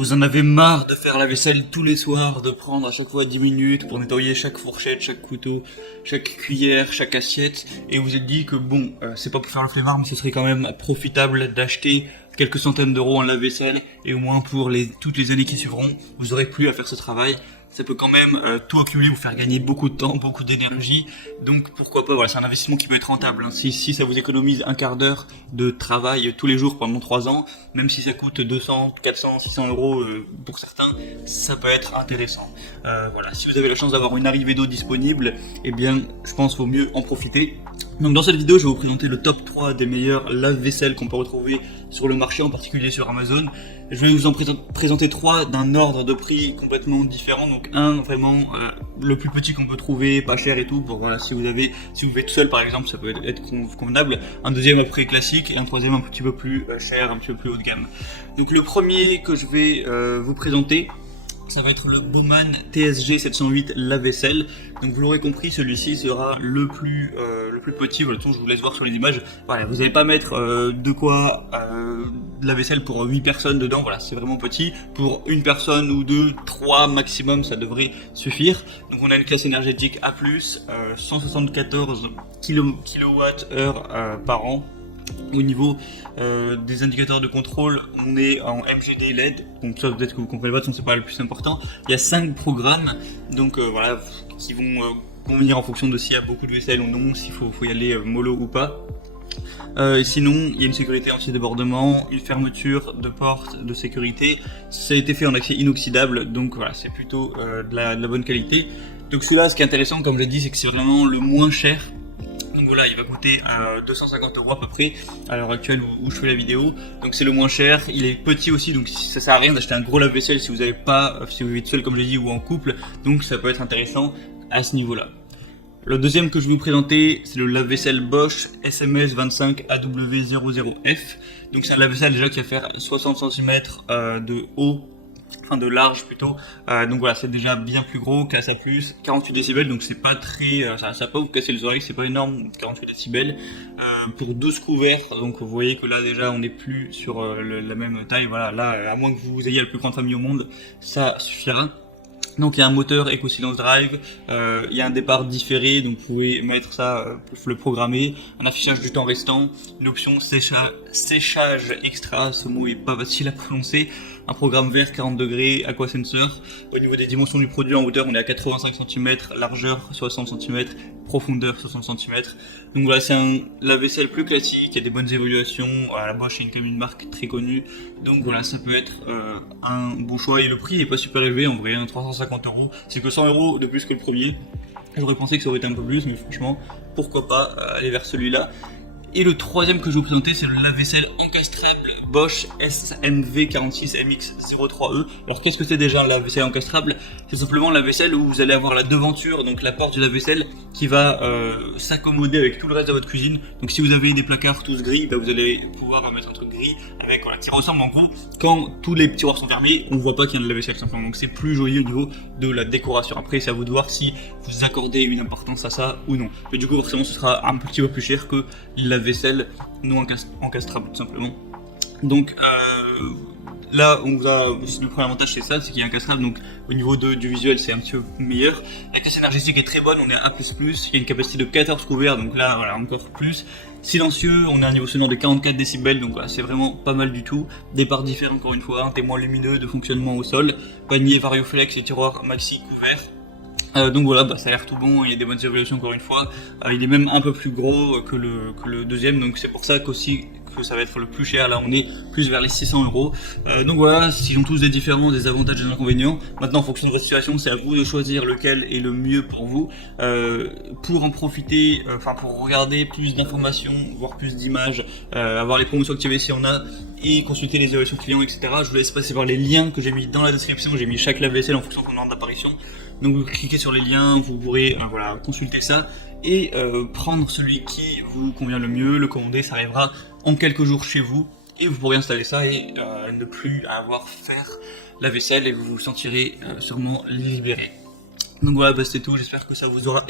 Vous en avez marre de faire la vaisselle tous les soirs, de prendre à chaque fois 10 minutes pour nettoyer chaque fourchette, chaque couteau, chaque cuillère, chaque assiette, et vous êtes dit que bon, c'est pas pour faire le flemmard, mais ce serait quand même profitable d'acheter quelques centaines d'euros en lave-vaisselle, et au moins pour toutes les années qui suivront, vous aurez plus à faire ce travail. Ça peut quand même tout accumuler, vous faire gagner beaucoup de temps, beaucoup d'énergie. Donc pourquoi pas, voilà, c'est un investissement qui peut être rentable. Hein. Si ça vous économise un quart d'heure de travail tous les jours pendant 3 ans, même si ça coûte 200, 400, 600 euros pour certains, ça peut être intéressant. Voilà, si vous avez la chance d'avoir une arrivée d'eau disponible, eh bien je pense qu'il vaut mieux en profiter. Donc dans cette vidéo, je vais vous présenter le top 3 des meilleurs lave-vaisselle qu'on peut retrouver sur le marché, en particulier sur Amazon. Je vais vous en présenter 3 d'un ordre de prix complètement différent. Donc un vraiment le plus petit qu'on peut trouver, pas cher et tout. Bon voilà, si vous vivez tout seul par exemple, ça peut être convenable. Un deuxième à prix classique et un troisième un petit peu plus cher, un petit peu plus haut de gamme. Donc le premier que je vais vous présenter, ça va être le Bowman TSG 708 lave-vaisselle. Donc vous l'aurez compris, celui-ci sera le plus petit. Voilà, je vous laisse voir sur les images. Voilà, vous n'allez pas mettre de quoi de la vaisselle pour 8 personnes dedans. Voilà, c'est vraiment petit. Pour une personne ou 2, 3 maximum, ça devrait suffire. Donc on a une classe énergétique A+, 174 kWh par an. Au niveau des indicateurs de contrôle, on est en MGD LED, donc ça peut-être que vous comprenez pas, c'est pas le plus important. Il y a 5 programmes, donc voilà, qui vont convenir en fonction de s'il y a beaucoup de vaisselle ou non, s'il faut y aller mollo ou pas. Sinon, il y a une sécurité anti-débordement, une fermeture de porte de sécurité. Ça a été fait en acier inoxydable, donc voilà, c'est plutôt de la bonne qualité. Donc celui-là, ce qui est intéressant, comme je l'ai dit, c'est que c'est vraiment le moins cher. Donc voilà, il va coûter 250 euros à peu près à l'heure actuelle où je fais la vidéo. Donc c'est le moins cher, il est petit aussi, donc ça sert à rien d'acheter un gros lave-vaisselle si vous vivez seul comme je l'ai dit ou en couple. Donc ça peut être intéressant à ce niveau-là. Le deuxième que je vais vous présenter, c'est le lave-vaisselle Bosch SMS 25 AW00F. Donc c'est un lave-vaisselle déjà qui va faire 60 cm de haut, enfin de large plutôt, donc voilà, c'est déjà bien plus gros, casse à plus, 48 décibels, donc c'est pas très, ça va pas vous casser les oreilles, c'est pas énorme, 48 décibels, pour 12 couverts, donc vous voyez que là déjà on n'est plus sur la même taille, voilà, là à moins que vous ayez la plus grande famille au monde, ça suffira. Donc il y a un moteur Eco Silence Drive, il y a un départ différé, donc vous pouvez mettre ça, le programmer, un affichage du temps restant, une option séchage extra, ce mot est pas facile à prononcer, un programme vert 40 degrés, aqua sensor. Au niveau des dimensions du produit, en hauteur on est à 85 cm, largeur 60 cm, profondeur 60 cm. Donc voilà, c'est un lave-vaisselle plus classique, il y a des bonnes évaluations, la Bosch est quand même une marque très connue, donc voilà, ça peut être un bon choix, et le prix est pas super élevé en vrai, 350 euros, c'est que 100 euros de plus que le premier. J'aurais pensé que ça aurait été un peu plus, mais franchement, pourquoi pas aller vers celui-là. Et le troisième que je vais vous présenter, c'est le lave-vaisselle encastrable Bosch SMV46MX03E. Alors qu'est-ce que c'est déjà un lave-vaisselle encastrable? C'est simplement la vaisselle où vous allez avoir la devanture, donc la porte du lave-vaisselle, qui va s'accommoder avec tout le reste de votre cuisine. Donc si vous avez des placards tous gris, bah, vous allez pouvoir mettre un truc gris avec, voilà, qui ressemble en gros, quand tous les tiroirs sont fermés, on voit pas qu'il y a de lave-vaisselle simplement. Donc c'est plus joli au niveau de la décoration. Après c'est à vous de voir si vous accordez une importance à ça ou non. Mais du coup forcément ce sera un petit peu plus cher que la vaisselle non encastrable tout simplement. Donc là on vous a, le premier avantage c'est ça, c'est qu'il est encastrable, donc au niveau du visuel c'est un petit peu meilleur. La caisse énergétique est très bonne, on est à A++, il y a une capacité de 14 couverts, donc là voilà encore plus. Silencieux, on a un niveau sonore de 44 décibels, donc voilà, c'est vraiment pas mal du tout. Départ différé encore une fois, un témoin lumineux de fonctionnement au sol, panier Varioflex et tiroir maxi couverts. Donc voilà, bah, ça a l'air tout bon, il y a des bonnes évaluations encore une fois, il est même un peu plus gros que le deuxième, donc c'est pour ça qu'aussi que ça va être le plus cher, là on est plus vers les 600 euros. Donc voilà, s'ils ont tous des différences, des avantages et des inconvénients, maintenant en fonction de votre situation, c'est à vous de choisir lequel est le mieux pour vous. Pour en profiter, pour regarder plus d'informations, voir plus d'images, avoir les promotions activées s'il y en a, et consulter les évaluations clients, etc. Je vous laisse passer par les liens que j'ai mis dans la description, j'ai mis chaque lave-vaisselle en fonction de son ordre d'apparition. Donc vous cliquez sur les liens, vous pourrez voilà, consulter ça et prendre celui qui vous convient le mieux, le commander, ça arrivera en quelques jours chez vous et vous pourrez installer ça et ne plus avoir faire la vaisselle et vous vous sentirez sûrement libéré. Donc voilà, bah, c'est tout, j'espère que ça vous aura